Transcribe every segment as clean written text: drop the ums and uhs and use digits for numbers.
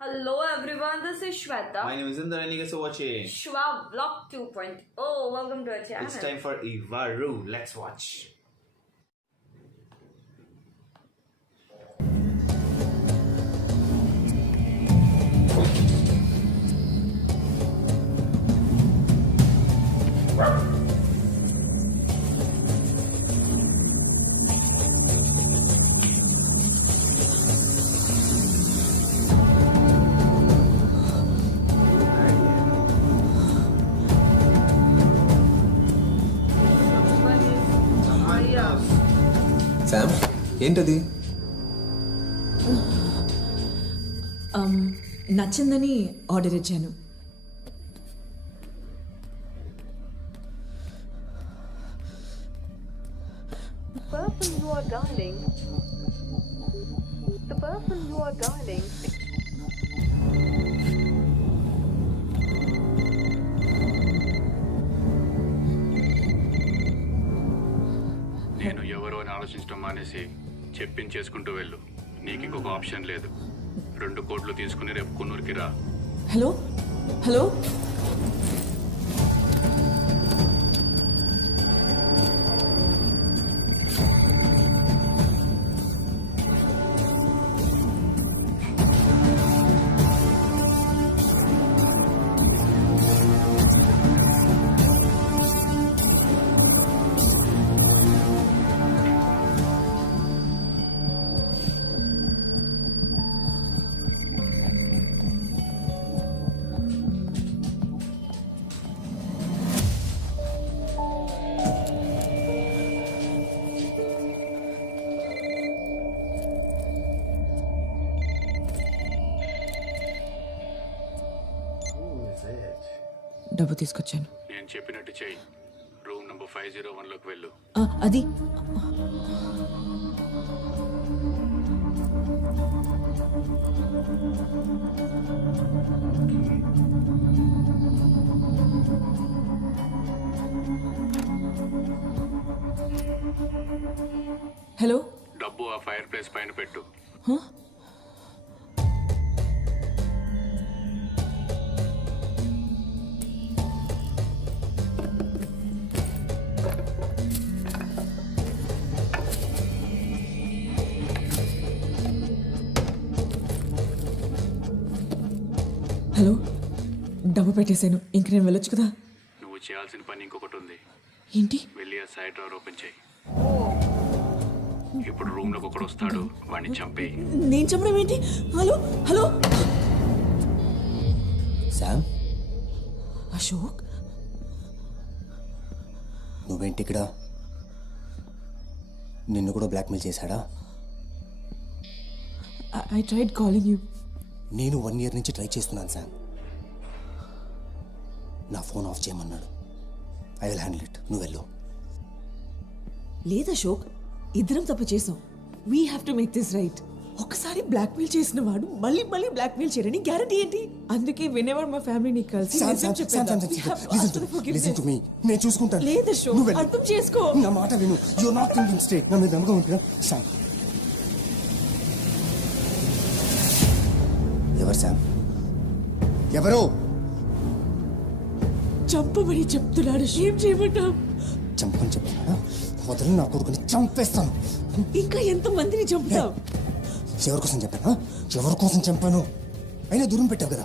Hello everyone, this is Shweta. My name is Indra and you guys are watching. Shwa Vlog 2.0. Welcome to our channel. It's time for Ivaru. Let's watch. Sam ఏంటది? నచ్చిందని order ఇచ్చాను. The person you are dialing. నేను ఎవరో అని ఆలోచించడం మానేసి చెప్పించేసుకుంటూ వెళ్ళు. నీకు ఇంకొక ఆప్షన్ లేదు. 2 కోట్లు తీసుకుని రేపు కొన్నూరుకి రా. హలో హలో డబ్బు తీసుకొచ్చాను. నేను చెప్పినట్టు చెయ్యి. రూమ్ నంబర్ 501లోకి వెళ్ళు. అది హలో డబ్బు ఆ ఫైర్ ప్లేస్ పైన పెట్టు. హలో డబ్బు పెట్టేశాను. ఇంక నేను వెళ్ళొచ్చు కదా? నువ్వు చేయాల్సిన పని ఇంకొకటి ఉంది. ఏంటి? వెళ్ళి ఆ సైడ్ డోర్ ఓపెన్ చేయి. ఇప్పుడు రూమ్ లోకి ఒకడు వస్తాడు, వాడిని చంపేయి. నేను చెప్పడం ఏంటి? హలో హలో శామ్, అశోక్, నువ్వేంటి ఇక్కడ? నిన్ను కూడా బ్లాక్మెయిల్ చేశాడా? I tried calling you. నేను 1 year నుంచి ట్రై చేస్తున్నాను శామ్. నా ఫోన్ ఆఫ్ చేయమన్నాడు. I will handle it. నువ్వు వెళ్ళు. లేదు అశోక్, ఇద్దరం తప్పు చేసాం. We have to make this right. ఒక్కసారి బ్లాక్మెయిల్ చేసిన వాడు మళ్ళీ మళ్ళీ బ్లాక్మెయిల్ చేయరని గ్యారంటీ ఏంటి? అందుకే వినేవాడు మా ఫ్యామిలీని కలిసి నిజం చెప్పేద్దాం. We have to ask for forgiveness. నేను చూసుకుంటాను. లేదు అశోక్, అర్థం చేసుకో. నా మాట విను. You are not thinking straight. నా మీద నమ్మకం ఉంటుందా? శామ్, ఎవరు శామ్? ఎవరు? చంపమని చెప్తున్నాడు. ఏం చేయమంటావు? చంపని చెప్పానా? వదిలి నా కొడుకుని చంపేస్తాను. ఇంకా ఎంత మందిని చంపుతావు? ఎవరి కోసం చెప్పానా? ఎవరి కోసం చంపాను? అయినా దూరం పెట్టావు కదా.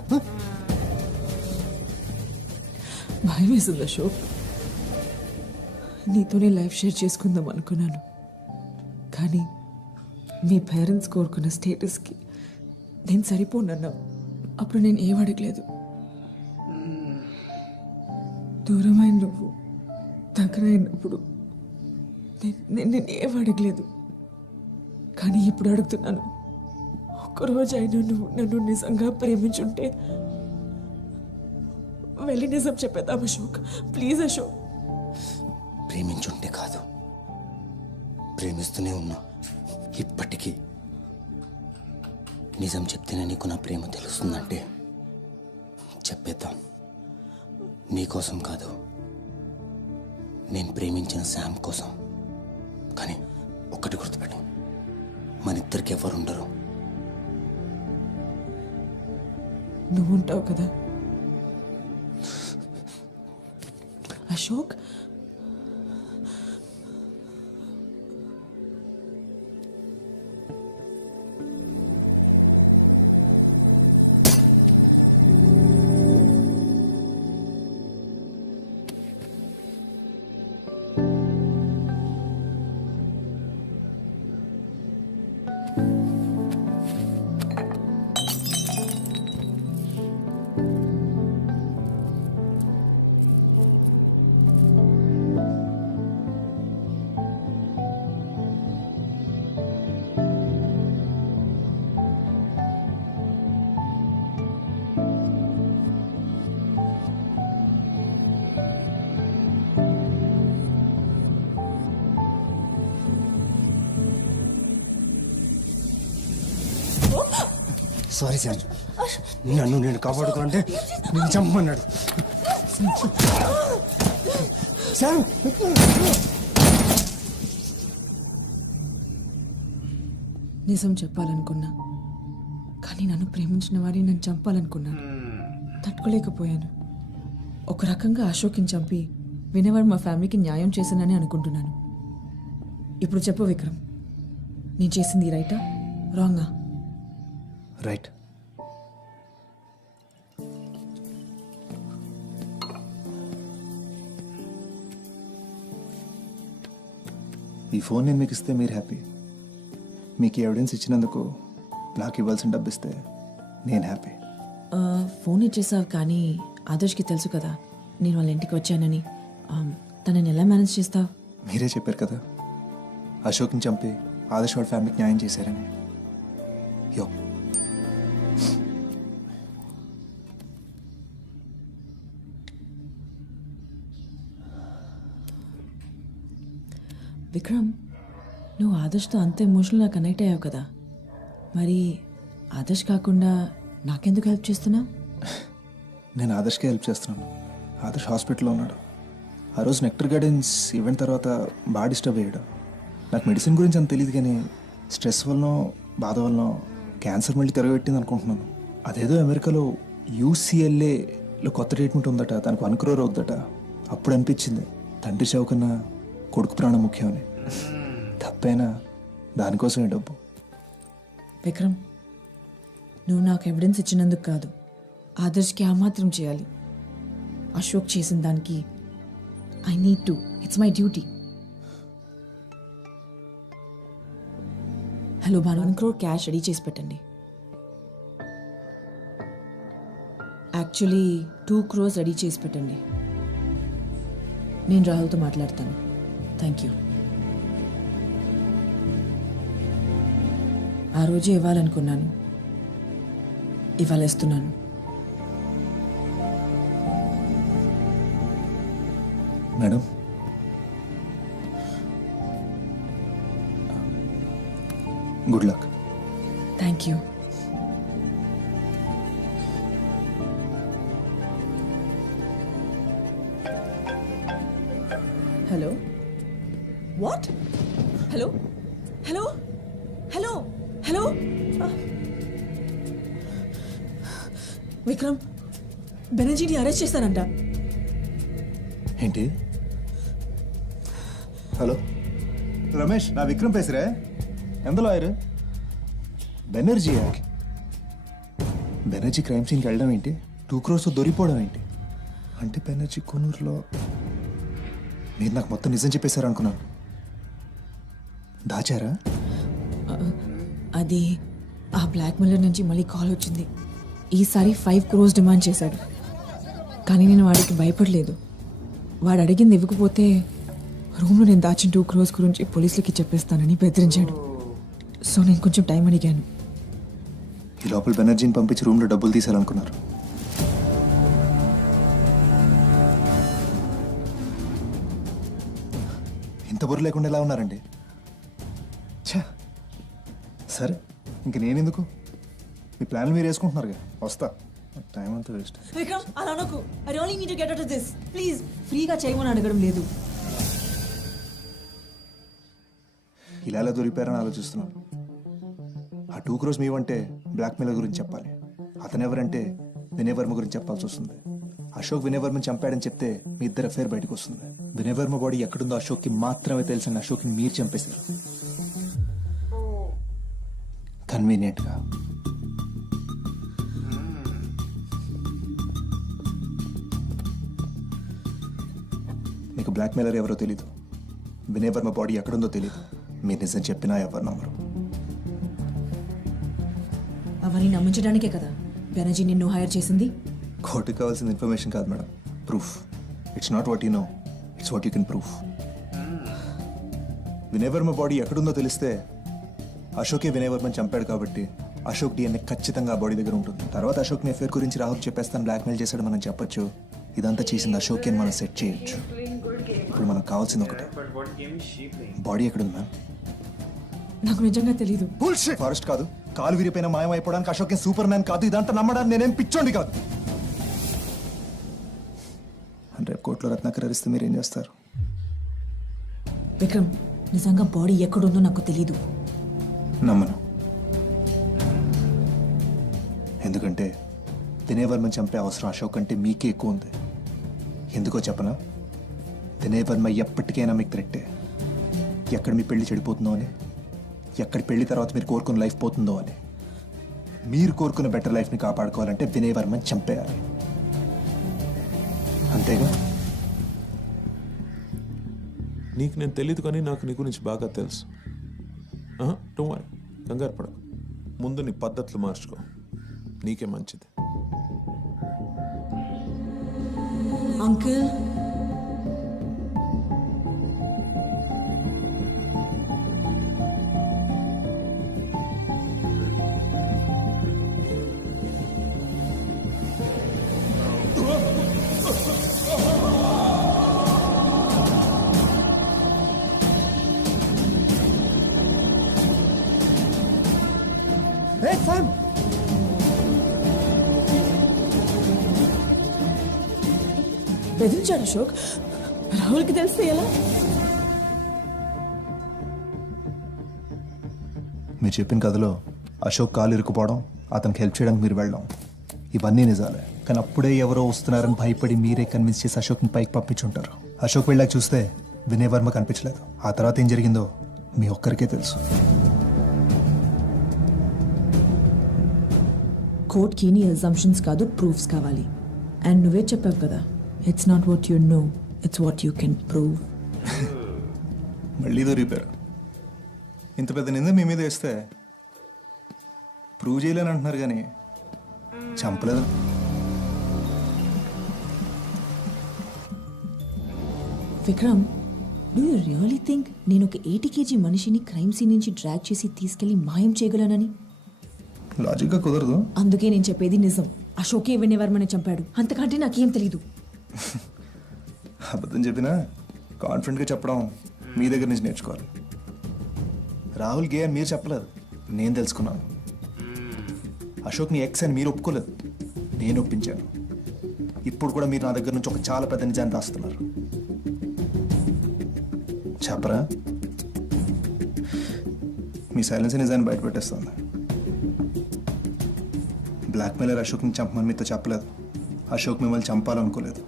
భయం వేసింది అశోక్. నీతోనే లైఫ్ షేర్ చేసుకుందాం అనుకున్నాను, కానీ మీ పేరెంట్స్ కోరుకున్న స్టేటస్కి నేను సరిపోనన్నావు. అప్పుడు నేను ఏం అడగలేదు. దూరమైన నువ్వు దగ్గరైనప్పుడు నేను ఏం అడగలేదు. కానీ ఇప్పుడు అడుగుతున్నాను. ఒక్కరోజు అయినా నువ్వు నన్ను నిజంగా ప్రేమించుంటే వెళ్ళి నిజం చెప్పేద్దాం అశోక్. ప్లీజ్ అశోక్. ప్రేమించుంటే కాదు, ప్రేమిస్తూనే ఉన్నా. ఇప్పటికీ నిజం చెప్తేనే నీకు నా ప్రేమ తెలుస్తుందంటే చెప్పేద్దాం. నీకోసం కాదు, నేను ప్రేమించిన శామ్ కోసం. కానీ ఒక్కటి గుర్తుపెట్టు, మన ఇద్దరికి ఎవరు ఉండరు. నువ్వు ఉంటావు కదా అశోక్. సారీ సార్, నన్ను నేను కాపాడుకోవాలంటే నేను చంపమన్నాడు సార్. నిజం చెప్పాలనుకున్నా, కానీ నన్ను ప్రేమించిన వాడిని నన్ను చంపాలనుకున్నాను. తట్టుకోలేకపోయాను. ఒక రకంగా అశోక్ని చంపి వినేవాడు మా ఫ్యామిలీకి న్యాయం చేశానని అనుకుంటున్నాను. ఇప్పుడు చెప్పు విక్రమ్, నేను చేసింది రైటా రాంగా? రైట్. ఈ ఫోన్ నేను మీకు ఇస్తే మీరు హ్యాపీ. మీకు ఎవిడెన్స్ ఇచ్చినందుకు నాకు ఇవ్వాల్సిన డబ్బు ఇస్తే నేను హ్యాపీ. ఫోన్ ఇచ్చేసావు, కానీ ఆదర్శ్కి తెలుసు కదా నేను వాళ్ళ ఇంటికి వచ్చానని. తనని ఎలా మేనేజ్ చేస్తావు? మీరే చెప్పారు కదా అశోక్ని చంపి ఆదర్శ్ వాళ్ళ ఫ్యామిలీకి న్యాయం చేశారని. యో, విక్రమ్, నువ్వు ఆదర్శ్తో అంత ఎమోషనల్గా కనెక్ట్ అయ్యావు కదా, మరి ఆదర్శ్ కాకుండా నాకెందుకు హెల్ప్ చేస్తున్నావు? నేను ఆదర్శ్కే హెల్ప్ చేస్తున్నాను. ఆదర్శ్ హాస్పిటల్లో ఉన్నాడు. ఆ రోజు నెక్టర్ గార్డెన్స్ ఈవెంట్ తర్వాత బాగా డిస్టర్బ్ అయ్యాడు. నాకు మెడిసిన్ గురించి అంత తెలియదు, కానీ స్ట్రెస్ వలన బాధ వలన క్యాన్సర్ మళ్ళీ తిరగబెట్టింది అనుకుంటున్నాను. అదేదో అమెరికాలో UCLAలో కొత్త ట్రీట్మెంట్ ఉందట, దానికి 1 crore అవుద్దట. అప్పుడు అనిపించింది తండ్రి చావు కన్నా కొడుకు ప్రాణం ముఖ్యమని. తప్పైనా దానికోసమే డబ్బు. విక్రమ్, నువ్వు నాకు ఎవిడెన్స్ ఇచ్చినందుకు కాదు, ఆదర్శ్కి ఆ మాత్రం చేయాలి. అశోక్ చేసిన దానికి I need to, it's my duty. Hello Bhanu, 1 crore cash ready చేసి పెట్టండి. యాక్చువల్లీ 2 crores రెడీ చేసి పెట్టండి. నేను రాహుల్తో మాట్లాడతాను. Thank you. ఆ రోజే ఇవ్వాలనుకున్నాను, ఇవాళ ఇస్తున్నాను. Madam, good luck. Thank you. Hello, what? Hello hello hello hello Vikram, బెనర్జీని అరెస్ట్ చేశారంట. ఏంటి? హలో రమేష్, నా విక్రమ్ పేసరే. ఎంత లాయర్? బెనర్జీ క్రైమ్ సీన్కి వెళ్ళడం ఏంటి? 2 crores దొరికిపోవడం ఏంటి? అంటే బెనర్జీ కొనూరులో. మీరు నాకు మొత్తం నిజం చెప్పేశారు అనుకున్నాను. దాచారా? అది ఆ బ్లాక్ మెయిలర్ నుంచి మళ్ళీ కాల్ వచ్చింది. ఈసారి 5 crores డిమాండ్ చేశాడు, కానీ నేను వాడికి భయపడలేదు. వాడు అడిగింది ఇవ్వకపోతే రూమ్లో నేను దాచిన 2 crores గురించి పోలీసులకి చెప్పేస్తానని బెదిరించాడు. సో నేను కొంచెం టైం అడిగాను. ఈ లోపల బెనర్జీని పంపించి రూమ్లో డబ్బులు తీసేయాలనుకున్నారు. ఇంత బుర్ర లేకుండా ఎలా ఉన్నారండి? ఛా, సరే ఇంక నేనెందుకు, మీ ప్లాన్లు మీరు వేసుకుంటున్నారుగా. వస్తా, టైం అంతా వేస్ట్. విక్రమ్, అలా అనకు. I really need to get out of this. Please, ఫ్రీగా చేయమని అడగడం లేదు. ఇలా దొరికిపోయారని ఆలోచిస్తున్నాను. ఆ 2 crores మీవంటే బ్లాక్ మెయిల్ గురించి చెప్పాలి. అతను ఎవరంటే వినయ్ వర్మ గురించి చెప్పాల్సి వస్తుంది. అశోక్ వినయ్ వర్మని చంపాడని చెప్తే మీ ఇద్దరు అఫేర్ బయటకు వస్తుంది. వినయ్ వర్మ బాడీ ఎక్కడుందో అశోక్కి మాత్రమే తెలిసిన అశోక్ని మీరు చంపేశారు కన్వీనియంట్ గా. మీకు బ్లాక్ మెయిలర్ ఎవరో తెలీదు, వినయ్ వర్మ బాడీ ఎక్కడుందో తెలీదు. మీరు నిజం చెప్పినా ఎవరు నమ్మరు. అవన్నీ నమ్మించడానికే కదా బెనర్జీ నిన్ను హైర్ చేసింది. కోర్టుకు కావాల్సిన ఇన్ఫర్మేషన్ కాదు madam, proof. It's not what you know, it's what you can proof. Vinay Varma body ఎక్కడుందో తెలిస్తే అశోకే వినయ్ వర్మని చంపాడు కాబట్టి అశోక్ డిఎన్ఏ ఖచ్చితంగా ఆ బాడీ దగ్గర ఉంటుంది. తర్వాత అశోక్ని అఫేర్ గురించి రాహుల్ చెప్పేస్తాను బ్లాక్మెయిల్ చేశాడు మనం చెప్పొచ్చు. ఇదంతా చేసింది అశోకే అని మనం సెట్ చేయొచ్చు. ఇప్పుడు మనకు కావాల్సింది ఒకటే, But what game is she playing? Body ఎక్కడుంది మ్యామ్? నాకు నిజంగా తెలీదు. ఫారెస్ట్ కాదు, కాలు విరిపోయిన మాయం అయిపోవడానికి అశోక్ సూపర్ మ్యాన్ కాదు. ఇదంతా నమ్మడానికి నేనేం పిచ్చోండి కాదు. అంటే రేపు కోర్టులో రత్నాకర్ అరిస్తే మీరేం చేస్తారు? విక్రమ్, నిజంగా బాడీ ఎక్కడుందో నాకు తెలీదు. నమ్మను. ఎందుకంటే వినయ్ వర్మ చంపే అవసరం అశోక్ అంటే మీకే ఎక్కువ ఉంది. ఎందుకో చెప్పనా? వినయ్ వర్మ ఎప్పటికైనా మీకు థ్రెట్టే. ఎక్కడ మీ పెళ్లి చెడిపోతుందో అని, ఎక్కడ పెళ్లి తర్వాత మీరు కోరుకున్న లైఫ్ పోతుందో అని. మీరు కోరుకున్న బెటర్ లైఫ్ని కాపాడుకోవాలంటే వినయ్ వర్మని చంపేయాలి. అంతేగా? నీకు నేను తెలియదు కానీ నాకు నీ గురించి బాగా తెలుసు. డోంట్ వరీ, కంగారు పడకు. ముందు నీ పద్ధతులు మార్చుకో, నీకే మంచిది. అంకుల్, బెదిరించాడు అశోక్. రాహుల్కి తెలిస్తే ఎలా? మీరు చెప్పిన కథలో అశోక్ కాలు ఇరుక్కుపోవడం, అతనికి హెల్ప్ చేయడానికి మీరు వెళ్ళడం, ఇవన్నీ నిజాలే. కానీ అప్పుడే ఎవరో వస్తున్నారని భయపడి మీరే కన్విన్స్ చేసి అశోక్ని పైకి పంపించుంటారు. అశోక్ వెళ్ళాక చూస్తే వినయ్ వర్మ కనిపించలేదు. ఆ తర్వాత ఏం జరిగిందో మీ ఒక్కరికే తెలుసు. కోర్ట్కి నీ అజంప్షన్స్ కాదు, ప్రూఫ్స్ కావాలి. అండ్ నువ్వే చెప్పావు కదా, it's not what you know, it's what you can prove. మళ్ళీ దొరికిపోయారు. ఇంత పెద్ద నింద మీ మీద వేస్తే ప్రూవ్ చేయలేని అంటున్నారు కానీ చంపలేదు. Vikram, do you really think నేను ఒక 80 kg మనిషిని క్రైమ్ సీన్ నుంచి డ్రాగ్ చేసి తీసుకెళ్లి మాయం చేయగలనని? లాజిక్గా కుదరదు. అందుకే నేను చెప్పేది నిజం. అశోకే వినయ్ వర్మని చంపాడు, అంతకంటే నాకేం తెలీదు. అబద్ధం చెప్పినా కాన్ఫిడెంట్గా చెప్పడం మీ దగ్గర నుంచి నేర్చుకోవాలి. రాహుల్ గే అని మీరు చెప్పలేదు, నేను తెలుసుకున్నాను. అశోక్ని ఎక్స్ అని మీరు ఒప్పుకోలేదు, నేను ఒప్పించాను. ఇప్పుడు కూడా మీరు నా దగ్గర నుంచి ఒక చాలా పెద్ద నిజాన్ని దాస్తున్నారు. చెప్పరా? మీ సైలెన్స్ నిజాన్ని బయట పెట్టేస్తుంది. బ్లాక్మెయిలర్ అశోక్ని చంపమని మీతో చెప్పలేదు. అశోక్ మిమ్మల్ని చంపాలనుకోలేదు,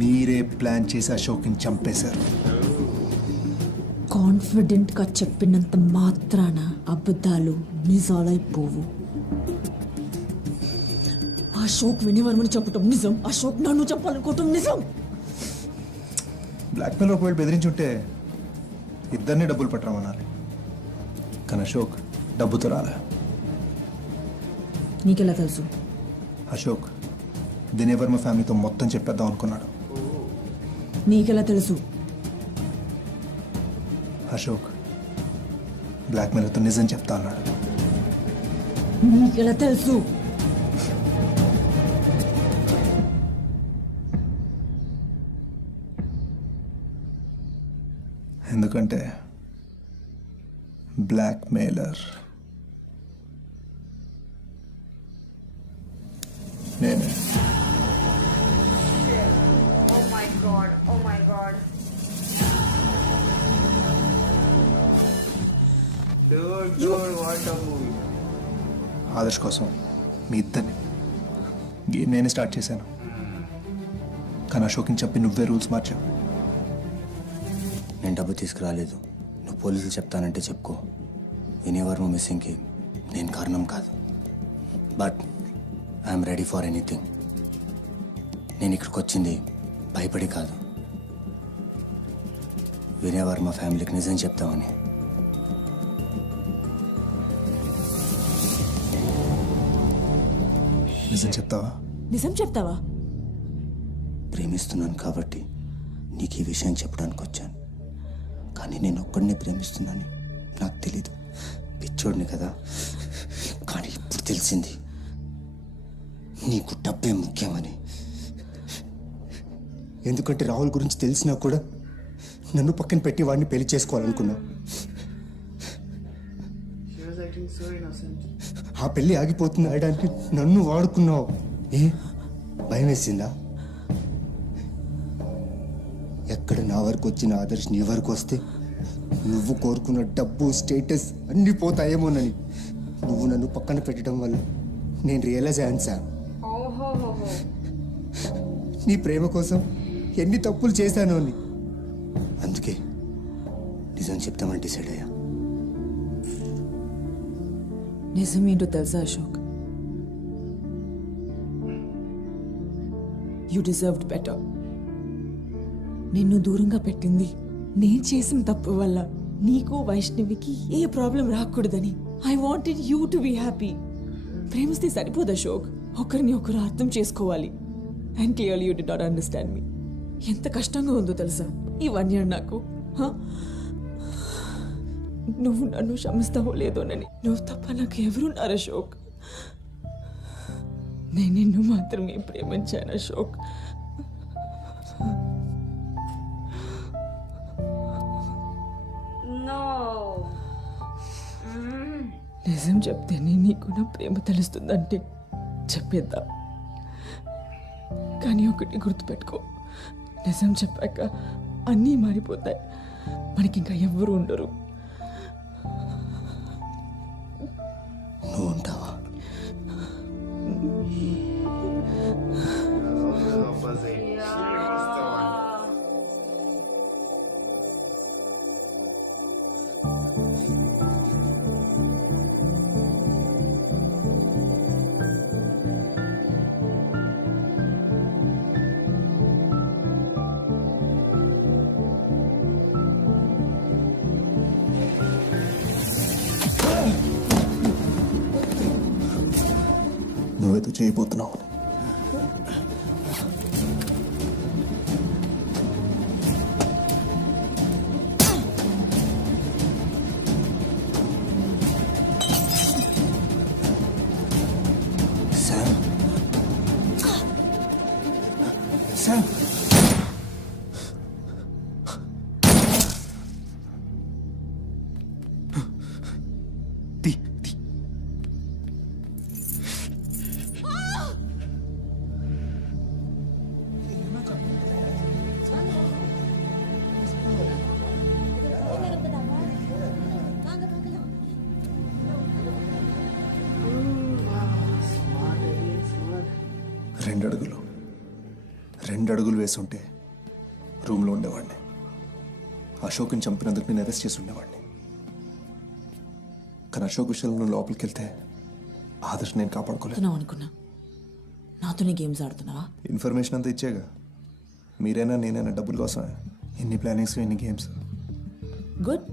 మీరే ప్లాన్ చేసి అశోక్ని చంపేశారు. కాన్ఫిడెంట్గా చెప్పినంత మాత్రాన అబద్ధాలు నిజాలైపోవు. అశోక్ వినయ్ వర్మని చంపటం నిజం, అశోక్ నన్ను చంపాలనుకోవటం నిజం. బ్లాక్మెయిల్ ఒకవేళ బెదిరించుంటే ఇద్దరిని డబ్బులు పట్టరమనాలి. కానీ అశోక్ డబ్బుతో రాలే. నీకెలా తెలుసు? అశోక్ వినయ్ వర్మ ఫ్యామిలీతో మొత్తం చెప్పేద్దాం అనుకున్నాడు. నీకెలా తెలుసు? అశోక్ బ్లాక్మెయిల్తో నిజం చెప్తా అన్నాడు. నీకెలా తెలుసు? ఎందుకంటే బ్లాక్మెయిలర్ నేనే. Oh my god, oh my god. Dude, what a movie. Adarsh కోసం మీ ఇద్దరిని గేమ్ నేనే స్టార్ట్ చేశాను, కానీ అశోక్ని చెప్పి నువ్వే రూల్స్ మార్చావు. నేను డబ్బు తీసుకురాలేదు. నువ్వు పోలీసులు చెప్తానంటే చెప్పుకో. వినేవర్మ మిస్సింగ్కి నేను కారణం కాదు. But I'm ready for anything. నేను ఇక్కడికి వచ్చింది భయపడి కాదు, వినేవర్మ ఫ్యామిలీకి నిజం చెప్తామని. నిజం చెప్తావా? నిజం చెప్తావా? ప్రేమిస్తున్నాను కాబట్టి నీకు ఈ విషయం చెప్పడానికి వచ్చాను. కానీ నేను ఒక్కడినే ప్రేమిస్తున్నాను నాకు తెలీదు. పిచ్చోడిని కదా. కానీ ఇప్పుడు తెలిసింది నీకు డబ్బే ముఖ్యమని. ఎందుకంటే రాహుల్ గురించి తెలిసినా కూడా నన్ను పక్కన పెట్టి వాడిని పెళ్లి చేసుకోవాలనుకున్నావు. ఆ పెళ్లి ఆగిపోతుంది అనడానికి నన్ను వాడుకున్నావు. ఏ భయం వేసిందా? ఎక్కడ నా వరకు వచ్చిన ఆదర్శ్ నీ వరకు వస్తే నువ్వు కోరుకున్న డబ్బు స్టేటస్ అన్నీ పోతాయేమోనని. నువ్వు నన్ను పక్కన పెట్టడం వల్ల నేను రియలైజ్ అయ్యాను సార్. ఓహోహోహో. నీ ప్రేమ కోసం ఎన్ని తప్పులు చేశాను అని. అందుకే నిజం చెప్తామని డిసైడ్ అయ్యా. నిజం ఏంటో తెలుసా అశోక్? You deserved better. నిన్ను దూరంగా పెట్టింది నేను చేసిన తప్పు వల్ల. నీకు వైష్ణవికి ఏ ప్రాబ్లం రాకూడదని. I wanted you to be happy. ప్రేమిస్తే సరిపోదు అశోక్, ఒకరిని ఒకరు అర్థం చేసుకోవాలి. And clearly you do not understand me. ఎంత కష్టంగా ఉందో తెలుసా ఈ 1 year నాకు. నువ్వు నన్ను క్షమిస్తావో లేదోనని. నువ్వు తప్ప నాకు ఎవరున్నారు అశోక్? నేను నిన్ను మాత్రమే ప్రేమించాను అశోక్. No. నిజం చెప్తేనే నీకు నా ప్రేమ తెలుస్తుందంటే చెప్పేద్దాం. కానీ ఒకటి గుర్తుపెట్టుకో, నిజం చెప్పాక అన్నీ మారిపోతాయి. మనకింకా ఎవ్వరూ ఉండరు. నువ్వు ఉంటావా? నువ్వేదో చేయబోతున్నావు. శామ్, శామ్, తీ, తీ. రెండు అడుగులు వేసుంటే రూమ్లో ఉండేవాడిని. అశోక్ని చంపినందుకు నేను అరెస్ట్ చేసి ఉండేవాడిని. కానీ అశోక్ విషయంలో నువ్వు లోపలికి వెళ్తే ఆదర్శ్ నేను కాపాడుకోలేదు అనుకున్నా. నాతోనే గేమ్స్ ఆడుతున్నావా? ఇన్ఫర్మేషన్ అంతా ఇచ్చేగా. మీరైనా నేనైనా డబ్బుల కోసమే. ఎన్ని ప్లానింగ్స్, ఎన్ని గేమ్స్. గుడ్.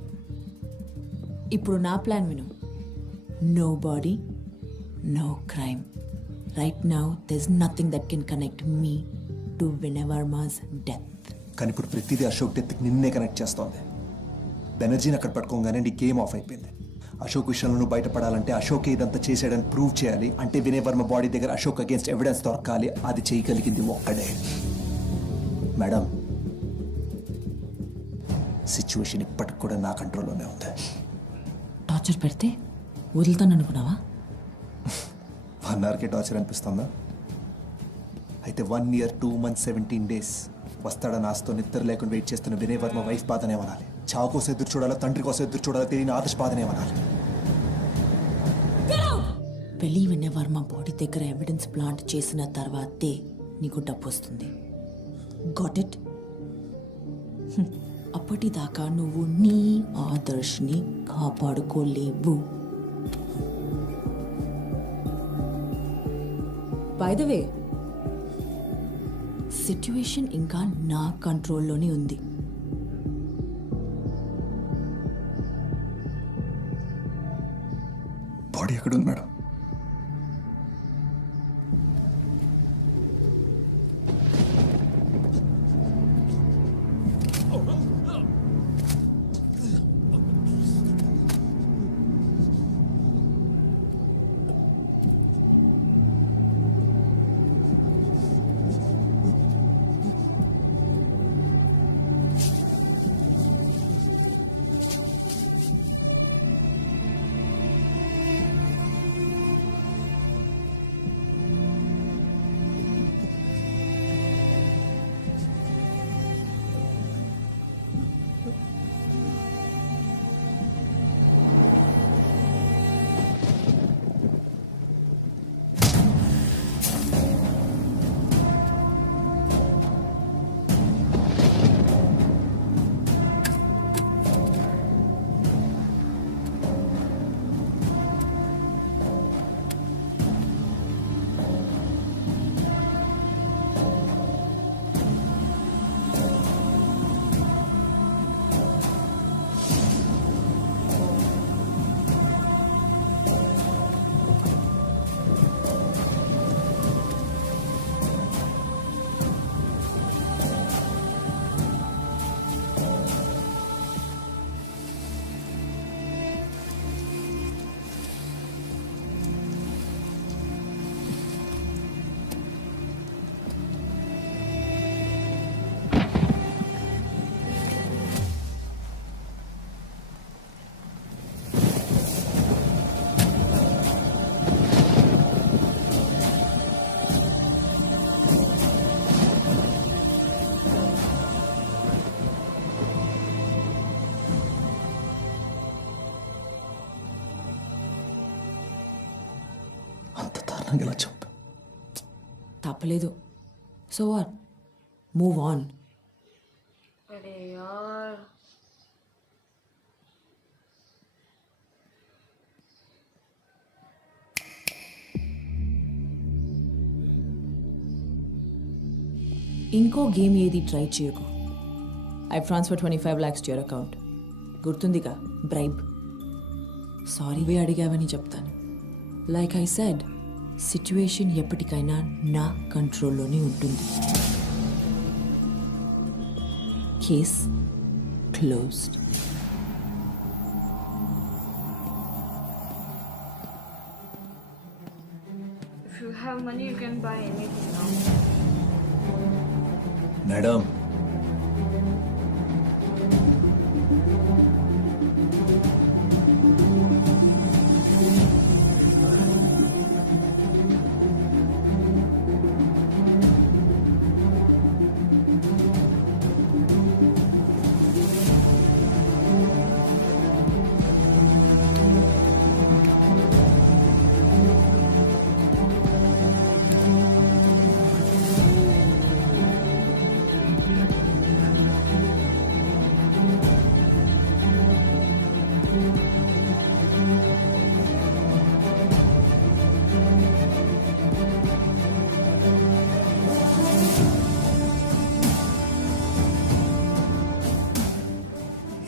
ఇప్పుడు నా ప్లాన్ విను. No body, no crime. Right now there is nothing that can connect me to వినయవర్మస్ death. కానీ ఇప్పుడు ప్రతిదీ అశోక్ డెత్కి నిన్నే కనెక్ట్ చేస్తోంది. బెనర్జీని అక్కడ పట్టుకోగానే నీ గేమ్ ఆఫ్ అయిపోయింది. అశోక్ విషయంలో నువ్వు బయటపడాలంటే అశోక్ ఇదంతా చేసాడని ప్రూవ్ చేయాలి. అంటే వినయవర్మ బాడీ దగ్గర అశోక్ అగేన్స్ట్ ఎవిడెన్స్ దొరకాలి. అది చేయగలిగింది ఒక్కడే. మేడం, సిచ్యువేషన్ ఇప్పటికి కూడా నా కంట్రోల్లోనే ఉంది. టార్చర్ పెడితే వదులుతాను అనుకున్నావా? 1 hourకే టార్చర్ అనిపిస్తుందా? అయితే 1 year 2 months 17 days వస్తాడని ఆస్తో నిద్ర లేకుండా వెయిట్ చేస్తున్న వినయవర్మ వైఫ్ బాధనే అనాలి. చావు కోసం ఎదురు చూడాలా, తండ్రి కోసం ఎదురు చూడాలా తెలియని ఆదర్శ బాధనే అనాలి. బిలీవ్ ఇన్ ఎవర్ మా బాడీ దగ్గర ఎవిడెన్స్ ప్లాంట్ చేసిన తర్వాతే నీకు డబ్బు వస్తుంది. Got it? అప్పటిదాకా నువ్వు నీ ఆదర్శ్ని కాపాడుకోలేవు. బై ద వే, సిట్యుయేషన్ ఇంకా నా కంట్రోల్లోనే ఉంది. బాడీ ఎక్కడుంది మేడం? అంత దారుణంగా ఇలా చెప్పు. తప్పలేదు. So what, move on. अरे यार ఇంకో గేమ్ ఏది ట్రై చేయకు. I transfer 25 lakhs to your account. గుర్తుందిగా, బ్రైబ్. సారీ వే అడిగావని చెప్తాను. లైక్ ఐ సెడ్, సిచ్యువేషన్ ఎప్పటికైనా నా కంట్రోల్లోనే ఉంటుంది. Case closed. if you have money you can buy anything now. Madam,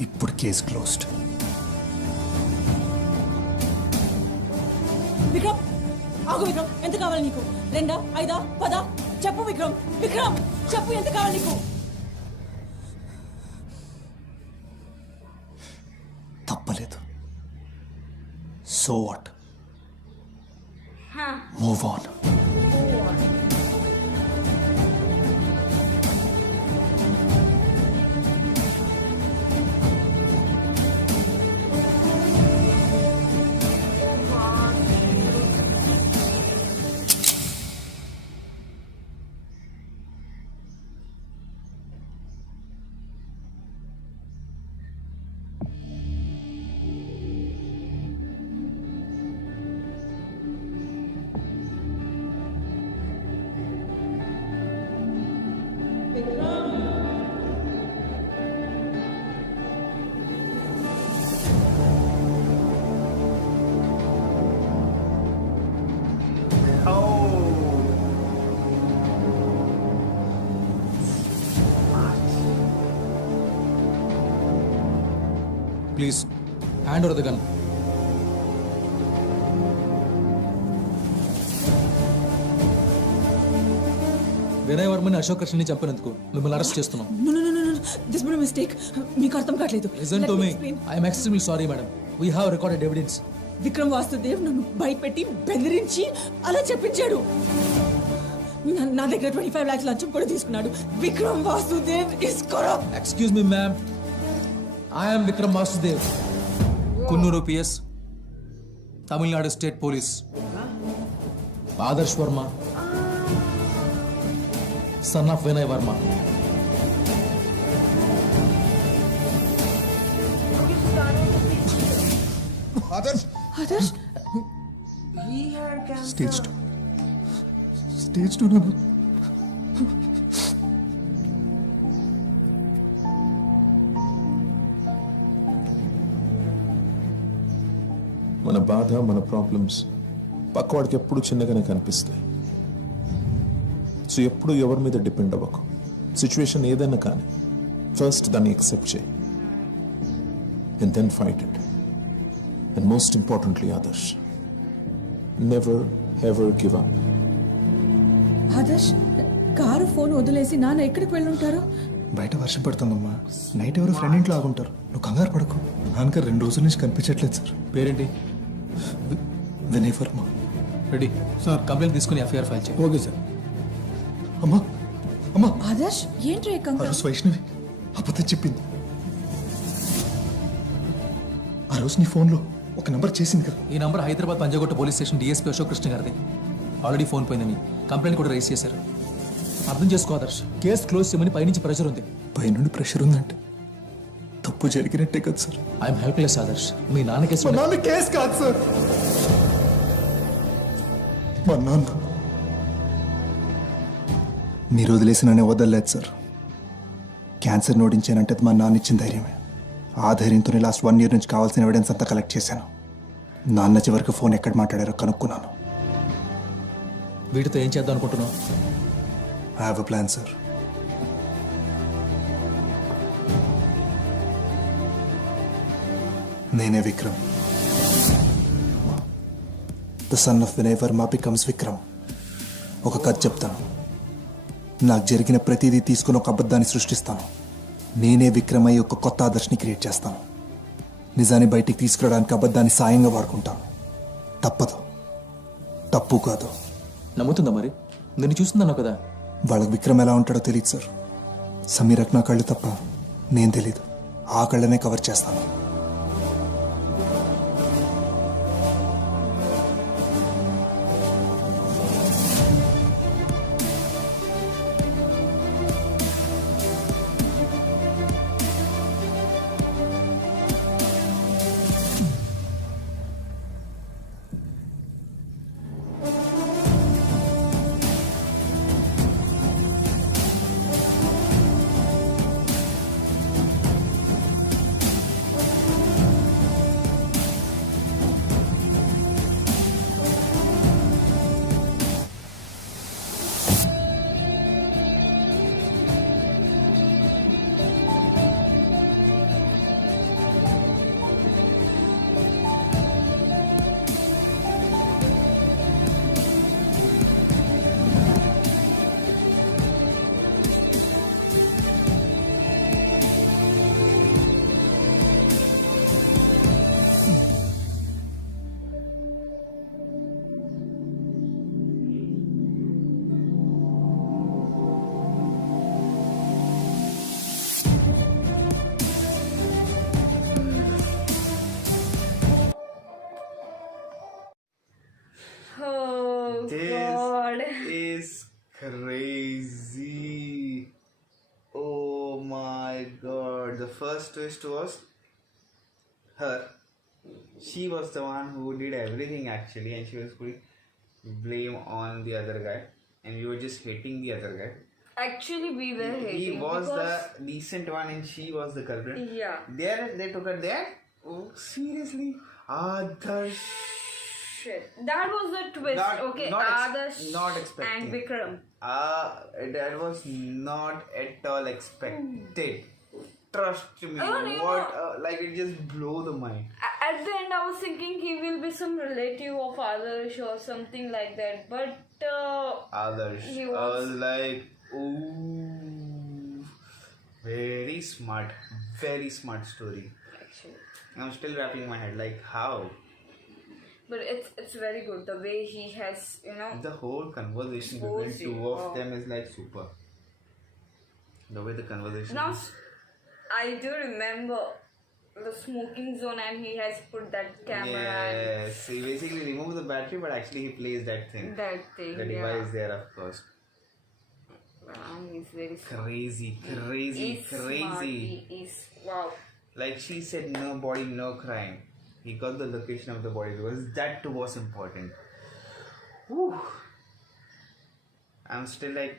ఇప్పుడు కేసు క్లోజ్డ్. విక్రమ్, ఆగు విక్రమ్. ఎంత కావాలి నీకు? 2, 5, 10? చెప్పు విక్రమ్. విక్రమ్ చెప్పు, ఎంత కావాలి నీకు? తప్పలేదు. So what, move on. Please hand over the gun. Vinay వర్మని అశోక్ కృష్ణని చంపినందుకు మిమ్మల్ని అరెస్ట్ చేస్తున్నాం. No, no, no, no, no. This was a mistake. మీకు అర్థం కావట్లేదు. Listen to me. I am extremely sorry madam. We have recorded evidence. Vikram Vasudev నన్ను భయపెట్టి బెదిరించి అలా చెప్పించాడు. నా దగ్గర 25 lakhs లంచం కూడా తీసుకున్నాడు. Vikram Vasudev is corrupt. Excuse me ma'am. I am Vikram Vasudev, Kunnur PS, Tamil Nadu state police. Adarsh Varma, sun of Vinay Varma. Adarsh Adarsh stage 2 నన్ను మన బాధ, మన ప్రాబ్లమ్స్ పక్కవాడికి ఎప్పుడు చిన్నగానే కనిపిస్తాయి. సో ఎప్పుడు ఎవరి మీద డిపెండ్ అవ్వకు. సిచ్యువేషన్ ఏదైనా కానీ ఫస్ట్ దాన్ని యాక్సెప్ట్ చేయి and then fight it. And most importantly Adarsh, never ever give up. Adarsh car phone వదిలేసి నాన్న ఎక్కడికి వెళ్ళుంటారు? బయట వర్షం పడుతుందమ్మా. నైట్ ఎవరు ఫ్రెండ్ ఇంట్లో ఆగుంటారు. నువ్వు కంగారు పడకు. నాన్నగారు 2 రోజుల నుంచి కనిపించట్లేదు సార్. పేరేంటి? Vinay Varma. Ready sir. Complaint తీసుకుని ఎఫ్ఐఆర్ ఫైల్ చేయి. Okay sir. అమ్మా అమ్మా, ఆదర్శ్ ఏంట్రా ఆ రోజు వైష్ణవి అబద్ధం చెప్పింది. ఆ రోజు నీ ఫోన్లో ఒక నంబర్ చేసింది కదా. ఈ number Hyderabad Panjagutta police station DSP Ashok Krishna గారిది. ఆల్రెడీ ఫోన్ పోయిందని కంప్లైంట్ కూడా రైజ్ చేశారు. అర్థం చేసుకో ఆదర్శ్, కేసు క్లోజ్ చేయమని పైనుంచి ప్రెషర్ ఉంది. పైనుండి ప్రెషర్ ఉందంటే తప్పు జరిగినట్టే కదా సార్. I'm helpless Adarsh. మీ నాన్న కేసు మా నాన్న కేసు కాదు సార్. మా నాన్న మీరు వదిలేసి నన్ను వదలలేదు సార్. క్యాన్సర్ నోడించానంటే అది మా నాన్న ఇచ్చిన ధైర్యమే. ఆ ధైర్యంతోనే లాస్ట్ 1 year నుంచి కావాల్సిన ఎవిడెన్స్ అంతా కలెక్ట్ చేశాను. నాన్న చివరికి ఫోన్ ఎక్కడ మాట్లాడారో కనుక్కున్నాను. వీటితో ఏం చేద్దాం అనుకుంటున్నావు? I have a plan sir. నేనే Vikram. The son of Vinay Varma becomes Vikram. ఒక కథ చెప్తాను. నాకు జరిగిన ప్రతిదీ తీసుకుని ఒక అబద్ధాన్ని సృష్టిస్తాను. నేనే విక్రమ్ అయ్యి ఒక కొత్త ఆదర్శని క్రియేట్ చేస్తాను. నిజాన్ని బయటికి తీసుకురావడానికి అబద్ధాన్ని సాయంగా వాడుకుంటాను. తప్పదు, తప్పు కాదు. నమ్ముతుందా మరి? నేను చూస్తున్నాను కదా. వాళ్ళకి విక్రమ్ ఎలా ఉంటాడో తెలియదు సార్. సమీరకు నా కళ్ళు తప్ప నేను తెలీదు. ఆ కళ్ళనే కవర్ చేస్తాను. Oh This God. is crazy. Oh my God. The first twist was her. She was the one who did everything actually, and she was putting blame on the other guy, and we were just hating the other guy. Actually, we were He hating. was because, the decent one and she was the culprit. Yeah. There, they took her there. Oh, seriously? Adarsh. Shit. That was the twist. Not Adarsh expecting. and Vikram. That was not at all expected. Trust me. Oh, no, What? Like it just blew the mind. At the end, I was thinking he will be some relative of Adarsh or something like that. But Adarsh. He I was- was like, ooh, very smart story. actually, I'm still wrapping my head like how but it's very good the way he has, the whole conversation between Exposed two you. of Wow. them is like super. The way the conversation. Now is. I do remember the smoking zone, and he has put that camera Yes, he basically removed the battery, but actually he plays that thing. and that thing. The device there, of course. He's very smart. Crazy. He's smart. He is wow. Like she said, no body, no crime. He got the location of the body because that too was important. Whew. I'm still like,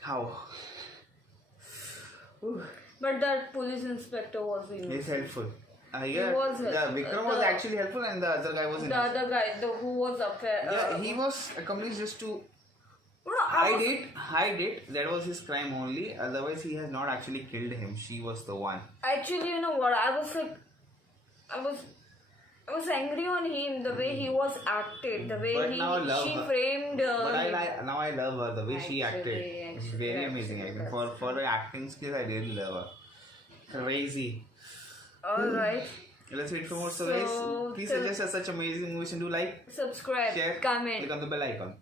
how? Whew. But that police inspector was He's innocent. helpful. Yeah, was Vikram was actually helpful and the other guy was The innocent. other guy, who was up there. Yeah, he was accomplished just to No, I was- hide it. That was his crime only. Otherwise, he has not actually killed him. She was the one. Actually, you know what? I was angry on him, the way he was acted, the way But now I love she her. framed. But now I love her. The way she acted. It's Actually, very actually, amazing. I mean, that's- for her acting skills, I really love her. Crazy. Alright. Let's wait for more. So So, guys, please till- suggest us such amazing movies and do like, Subscribe, share, comment. click on the bell icon.